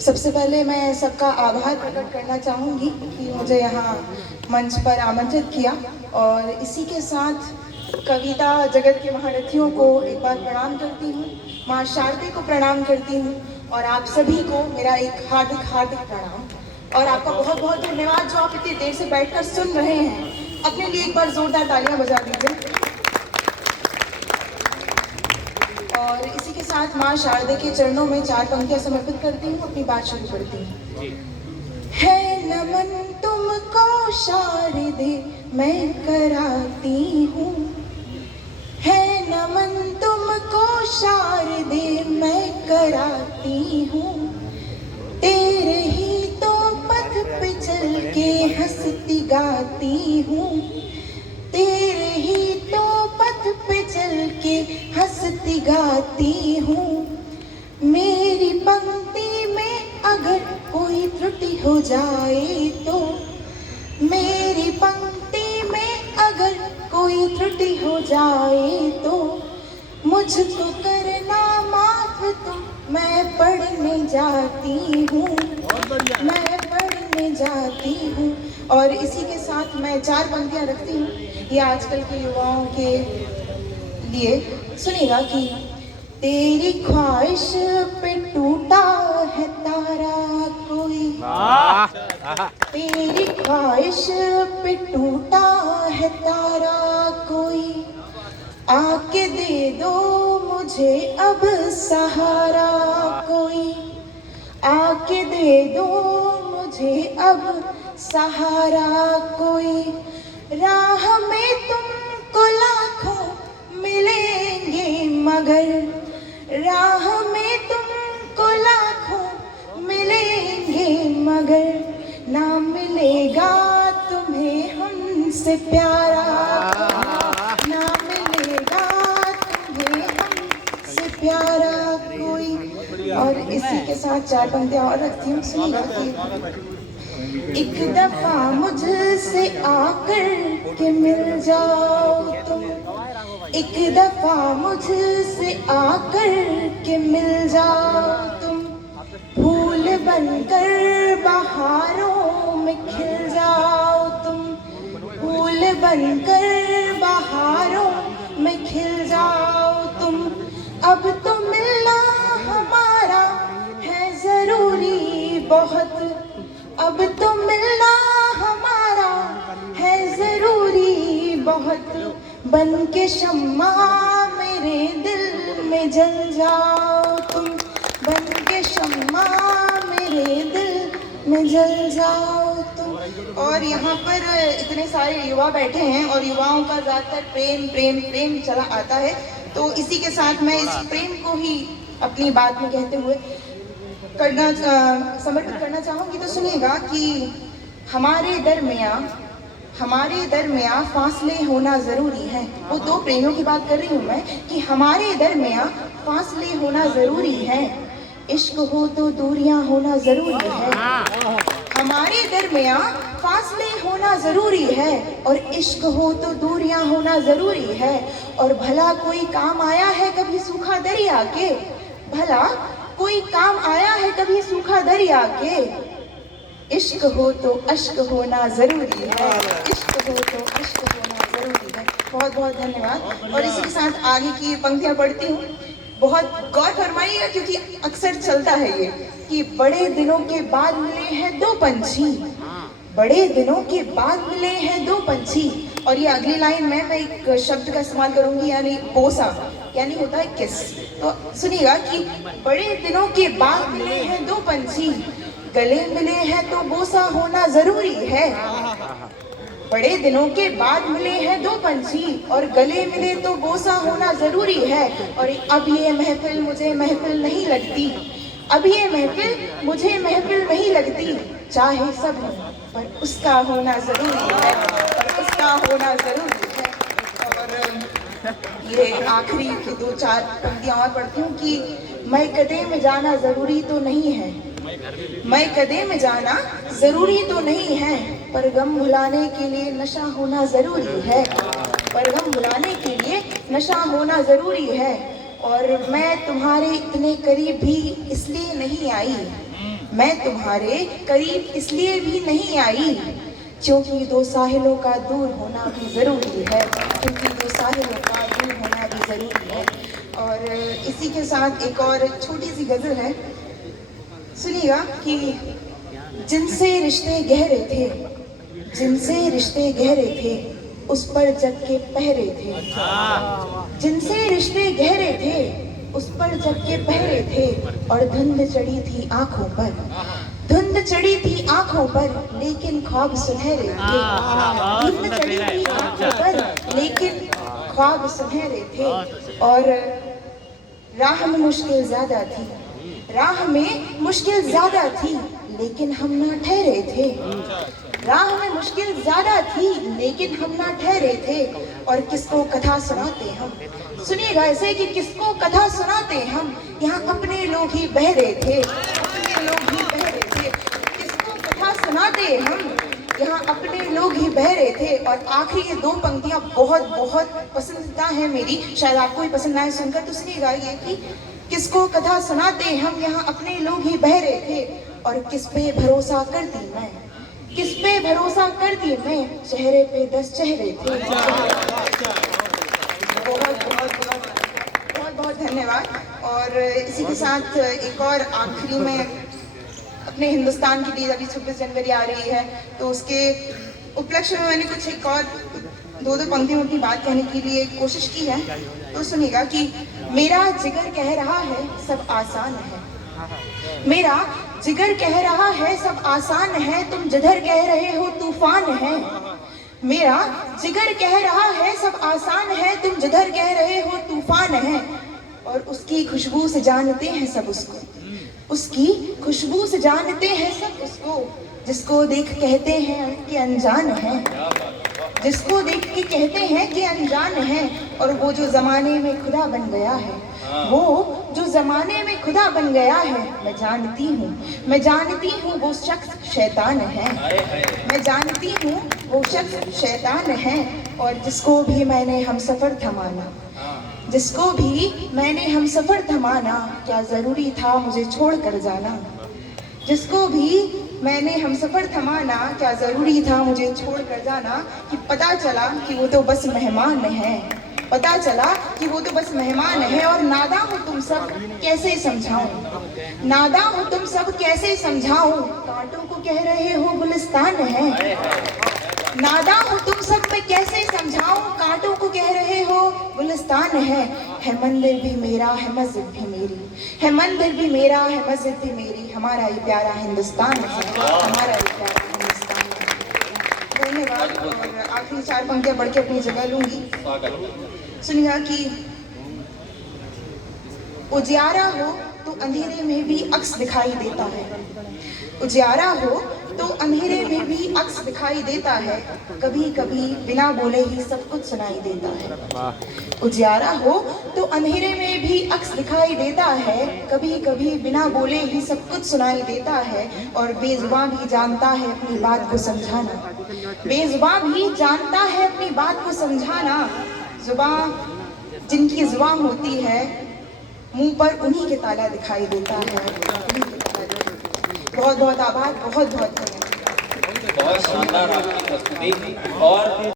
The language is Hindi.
सबसे पहले मैं सबका आभार प्रकट करना चाहूँगी कि मुझे यहाँ मंच पर आमंत्रित किया, और इसी के साथ कविता जगत के महारथियों को एक बार प्रणाम करती हूँ, माँ शारदे को प्रणाम करती हूँ, और आप सभी को मेरा एक हार्दिक हार्दिक प्रणाम। और आपका बहुत बहुत धन्यवाद जो आप इतनी देर से बैठकर सुन रहे हैं। अपने लिए एक बार जोरदार तालियां बजा दीजिए। और इसी के साथ माँ शारदे के चरणों में 4 पंक्तियां समर्पित करती हूँ, अपनी बात शुरू करती हूँ। है नमन तुमको शारदे मैं कराती हूँ, है नमन तुमको शारदे मैं कराती हूँ। तेरे ही तो पथ पे चल के हंसती गाती हूँ, तेरे ही तो पथ पे चल के हंसती गाती हूँ। मेरी पंक्ति में अगर कोई त्रुटि हो जाए तो, मेरी पंक्ति में अगर कोई त्रुटि हो जाए तो, मुझको करना माफ तुम, मैं पढ़ने जाती हूँ, मैं पढ़ने जाती हूँ। और इसी के साथ मैं 4 पंक्तियाँ रखती हूँ, ये आजकल के युवाओं के लिए। सुनिएगा कि तेरी ख्वाहिश पे टूटा है तारा कोई, तेरी ख्वाहिश पे टूटा है तारा कोई, आके दे दो मुझे अब सहारा कोई, आके दे दो मुझे अब सहारा कोई। राह में तुमको लाखों मिलेंगे मगर, राह में तुमको लाखों मिलेंगे मगर, ना मिलेगा तुम्हें हमसे प्यारा, ना मिलेगा तुम्हें हमसे प्यारा कोई। और इसी के साथ 4 पंक्तियां और रखती हूँ, सुनिएगा कि एक दफा मुझसे आकर के मिल जाओ तुम, एक दफा मुझसे आकर के मिल जाओ तुम, फूल बनकर बहारों में खिल जाओ तुम, फूल बनकर बहारों में खिल जाओ तुम। अब तो मिलना हमारा है जरूरी बहुत, अब तो मिलना हमारा है जरूरी बहुत, बन के शम्मा मेरे दिल में जल जाओ तुम, बन के शम्मा मेरे दिल में जल जाओ तुम। और यहाँ पर इतने सारे युवा बैठे हैं और युवाओं का ज़्यादातर प्रेम प्रेम प्रेम चला आता है, तो इसी के साथ मैं इस प्रेम को ही अपनी बात में कहते हुए समर्पित करना चाहूँगी। तो सुनिएगा कि हमारे दरमियाँ फासले होना ज़रूरी है। वो 2 प्रेमियों की बात कर रही हूँ मैं, कि हमारे दरमियाँ फासले होना ज़रूरी है, इश्क हो तो दूरियां होना ज़रूरी है। हमारे दरमियाँ फासले होना ज़रूरी है, और इश्क हो तो दूरियां होना ज़रूरी है। और भला कोई काम आया है कभी सूखा दरिया के, भला कोई काम आया है कभी सूखा दरिया के, इश्क हो तो अश्क होना ज़रूरी है, इश्क हो तो अश्क होना ज़रूरी है। बहुत बहुत धन्यवाद। और इसी के साथ आगे की पंक्तियाँ पढ़ती हूँ, बहुत गौर फरमाइएगा क्योंकि अक्सर चलता है ये कि बड़े दिनों के बाद मिले हैं 2 पंछी, बड़े दिनों के बाद मिले हैं 2 पंछी। और ये अगली लाइन में मैं एक शब्द का इस्तेमाल करूंगी, यानी बोसा, यानी होता है किस। तो सुनिएगा कि बड़े दिनों के बाद मिले हैं 2 पंछी, गले मिले हैं तो बोसा होना जरूरी है। बड़े दिनों के बाद मिले हैं 2 पंछी और गले मिले तो बोसा होना जरूरी है। और अब ये महफिल मुझे महफिल नहीं लगती, अब ये महफिल मुझे महफिल नहीं लगती, चाहे सब हो पर उसका होना जरूरी है, पर उसका होना जरूरी है। और ये आखिरी 2-4 पंक्तियां और पढ़ती हूँ कि मैं कदे में जाना जरूरी तो नहीं है, मैं कदे में जाना जरूरी तो नहीं है, पर गम भुलाने के लिए नशा होना जरूरी है, पर गम भुलाने के लिए नशा होना जरूरी है। और मैं तुम्हारे इतने करीब भी इसलिए नहीं आई, मैं तुम्हारे करीब इसलिए भी नहीं आई क्योंकि दो साहिलों का दूर होना भी ज़रूरी है, क्योंकि दो साहिलों का दूर होना भी ज़रूरी है। और इसी के साथ एक और छोटी सी गज़ल है, सुनिएगा कि जिनसे रिश्ते गहरे थे, जिनसे रिश्ते गहरे थे उस पर जग के पहरे थे, जिनसे रिश्ते गहरे थे उस पर जग के पहरे थे। और धुंध चढ़ी थी आंखों पर, धुंध चढ़ी थी आंखों पर लेकिन ख्वाब सुनहरे थे, धुंध चढ़ी थी आंखों पर लेकिन ख्वाब सुनहरे थे। और राह में मुश्किल ज्यादा थी, राह में मुश्किल ज्यादा थी लेकिन हम ना ठहरे थे, राह में मुश्किल ज्यादा थी लेकिन हम ना ठहरे थे। और किसको कथा सुनाते हम, सुनिएगा ऐसे कि किसको कथा सुनाते हम, यहाँ अपने लोग ही बहरे थे, अपने लोग ही बहरे थे। किसको कथा सुनाते हम, यहाँ अपने लोग ही बहरे थे। और आखिरी ये दो पंक्तियाँ बहुत बहुत पसंदीदा है मेरी, शायद आपको भी पसंद आए सुनकर। तो सुनिएगा ये कि किसको कथा सुनाते हम, यहाँ अपने लोग ही बहरे थे। और किस पे भरोसा करती मैं, किस पे भरोसा करती मैं, चेहरे पे 10 चेहरे थे। बहुत बहुत बहुत बहुत धन्यवाद। और इसी के साथ एक और आखिरी में अपने हिंदुस्तान के लिए, अभी 26 जनवरी आ रही है तो उसके उपलक्ष्य में मैंने कुछ एक और दो पंक्तियों में अपनी बात कहने के लिए कोशिश की है। तो सुनिएगा कि मेरा जिगर कह रहा है सब आसान है, मेरा जिगर कह रहा है सब आसान है, तुम जिधर कह रहे हो तूफान है। मेरा जिगर कह रहा है सब आसान है, तुम जिधर कह रहे हो तूफान है। और उसकी खुशबू से जानते हैं सब उसको, उसकी खुशबू से जानते हैं सब उसको, जिसको देख कहते हैं कि अनजान है, जिसको देख के कहते हैं कि अनजान है। और वो जो जमाने में खुदा बन गया है, वो जो जमाने में खुदा बन गया है, मैं जानती हूँ, मैं जानती हूँ वो शख्स शैतान है, मैं जानती हूँ वो शख्स शैतान है। और जिसको भी मैंने हम सफर थमाना, जिसको भी मैंने हम सफर थमाना, क्या जरूरी था मुझे छोड़ कर जाना, जिसको भी मैंने हम सफर थमाना, क्या जरूरी था मुझे छोड़ कर जाना। कि पता चला कि वो तो बस मेहमान है, पता चला कि वो तो बस मेहमान है। और नादा हो तुम सब कैसे समझाऊं, नादा हो तुम सब कैसे समझाऊं, कांटों को कह रहे हो गुलिस्तान है, नादा हो तुम सब मैं कैसे समझाऊं, कांटों को कह रहे हो गुलिस्तान है मंदिर भी मेरा है मस्जिद भी मेरी, है मंदिर भी मेरा है मस्जिद भी मेरी, हमारा ये प्यारा हिंदुस्तान है, हमारा ये प्यारा हिंदुस्तान है। धन्यवाद। और आखिरी 4 पंक्तियां बढ़ के अपनी जगह लूंगी। सुनिएगा कि उजियारा हो तो अंधेरे में भी अक्स दिखाई देता है, उजियारा हो तो अंधेरे में भी अक्स दिखाई देता है, कभी कभी बिना बोले ही सब कुछ सुनाई देता है। उजियारा हो तो अंधेरे में भी अक्स दिखाई देता है, कभी कभी बिना बोले ही सब कुछ सुनाई देता है। और बेजुबान भी जानता है अपनी बात को समझाना, बेजुबान भी जानता है अपनी बात को समझाना। जुबान जिनकी जुबान होती है, मुंह पर उन्हीं के ताला दिखाई देता है। बहुत बहुत आभार, बहुत बहुत धन्यवाद। बहुत शानदार आपकी प्रस्तुति। और